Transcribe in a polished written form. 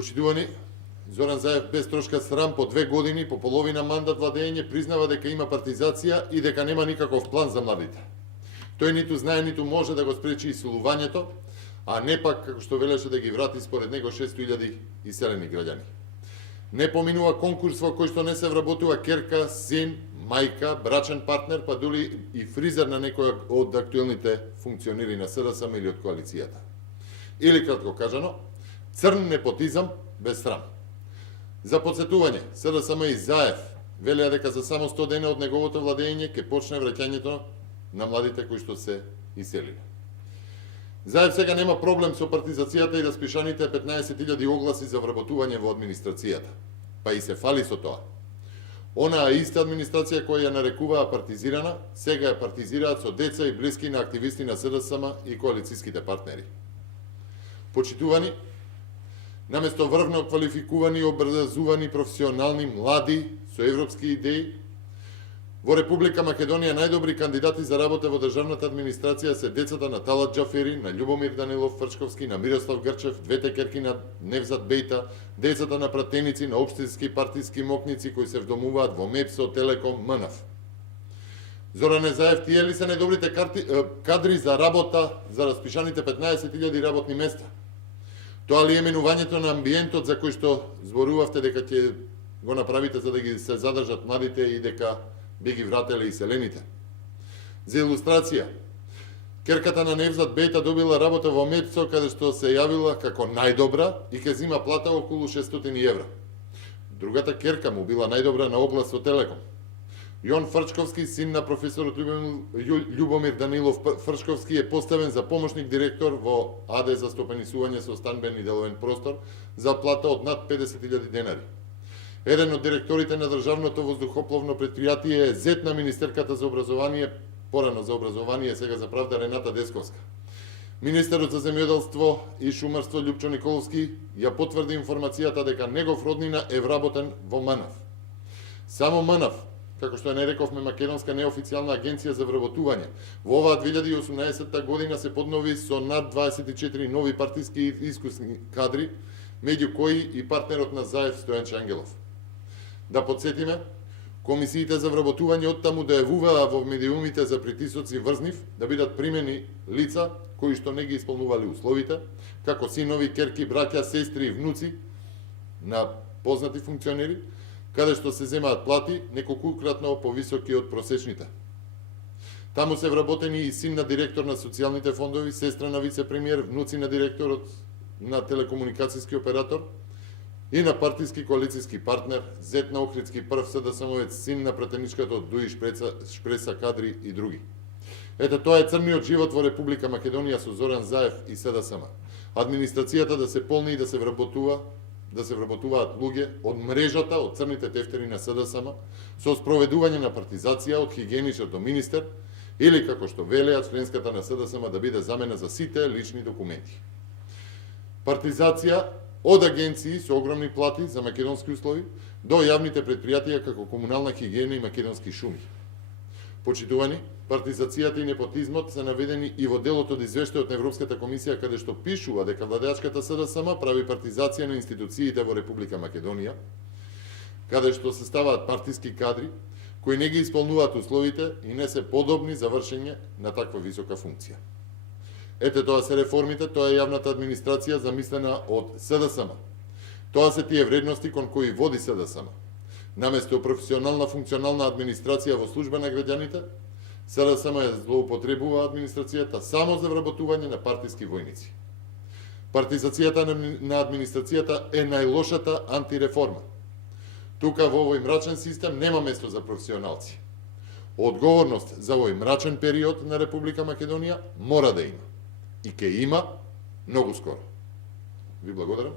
Почитувани, Зоран Заев без трошка срам по 2 години, по половина мандат владење, признава дека има партизација и дека нема никаков план за младите. Тој ниту знае, ниту може да го спречи исилувањето, а не пак, како што велеше, да ги врати според него 600.000 иселени граѓани. Не поминува конкурс во кој што не се вработува керка, син, мајка, брачен партнер, па дури и фризер на некој од актуелните функционери на СДСМ или од коалицијата. Или, кратко кажано, црн непотизам без срам. За подсетување, СДСМ и Заев велеа дека за само 100 дена од неговото владење ќе почне враќањето на младите кои што се иселиле. Заев сега нема проблем со партизацијата и распишаните 15.000 огласи за вработување во администрацијата. Па и се фали со тоа. Онаа иста администрација која ја нарекуваа партизирана, сега ја партизираат со деца и блиски на активисти на СДСМ и коалицијските партнери. Почитувани, наместо врвно квалификувани и образувани професионални млади со европски идеи, во Република Македонија најдобри кандидати за работа во државната администрација се децата на Талат Џафери, на Љубомир Данилов Фрчковски, на Мирослав Грчев, двете керки на Невзат Бејта, децата на пратеници на општински партиски мокници кои се вдомуваат во МЕПСО, Телеком, МНАФ. Зоране Заев, тие ли се најдобрите кадри за работа за распишаните 15.000 работни места? Тоа ли е менувањето на амбиентот за кој што зборувавте дека ќе го направите за да ги се задржат младите и дека би ги врателе иселените? За илустрација, керката на Невзат Бејта добила работа во МЕПСО каде што се јавила како најдобра и ќе зима плата околу 600 евра. Другата керка му била најдобра на оглас во Телеком. Јон Фрчковски, син на професорот Љубомир Данилов Фрчковски, е поставен за помошник директор во АД за стопанисување со станбен и деловен простор за плата од над 50.000 денари. Еден од директорите на државното воздухопловно предпријатие е зет на министерката за образование, порано за образование, сега за правда, Рената Десковска. Министерот за земјоделство и шумарство Љупчо Николовски ја потврди информацијата дека негов роднина е вработен во МНАФ. Само МНАФ, како што ја нарековме Македонска неофицијална агенција за вработување, во оваа 2018 година се поднови со над 24 нови партиски и искусни кадри, меѓу кои и партнерот на Заев Стојанче Ангелов. Да подсетиме, комисиите за вработување оттаму дојавуваа во медиумите за притисоци врз нив да бидат примени лица кои што не ги исполнувале условите, како синови, керки, браќа, сестри и внуци на познати функционери, каде што се земаат плати неколкукратно повисоки од просечните. Таму се вработени и син на директор на социјалните фондови, сестра на вице-премиер, внуци на директорот на телекомуникацијски оператор и на партиски коалицијски партнер, зет на Охридски прв СДСМовец, син на пратеничката Дуи Шпреса Кадри и други. Ето тоа е црниот живот во Република Македонија со Зоран Заев и СДСМ. Администрацијата да се полни и да се вработуваат луѓе од мрежата од црните тефтери на СДСМ со спроведување на партизација од хигиеничар до министер или како што велеа членската на СДСМ да биде замена за сите лични документи. Партизација од агенции со огромни плати за македонски услови до јавните предпријатија како комунална хигиена и македонски шуми. Почитувани, партизацијата и непотизмот се наведени и во делот од извештајот на Европската комисија каде што пишува дека владеачката СДСМ прави партизација на институциите во Република Македонија, каде што се ставаат партиски кадри кои не ги исполнуваат условите и не се подобни за вршење на таква висока функција. Ете тоа се реформите, тоа е јавната администрација замислена од СДСМ. Тоа се тие вредности кон кои води СДСМ. Наместо професионална функционална администрација во служба на граѓаните, СДСМ ја злоупотребува администрацијата само за вработување на партиски војници. Партизацијата на администрацијата е најлошата антиреформа. Тука во овој мрачен систем нема место за професионалци. Одговорност за овој мрачен период на Република Македонија мора да има. И ќе има многу скоро. Ви благодарам.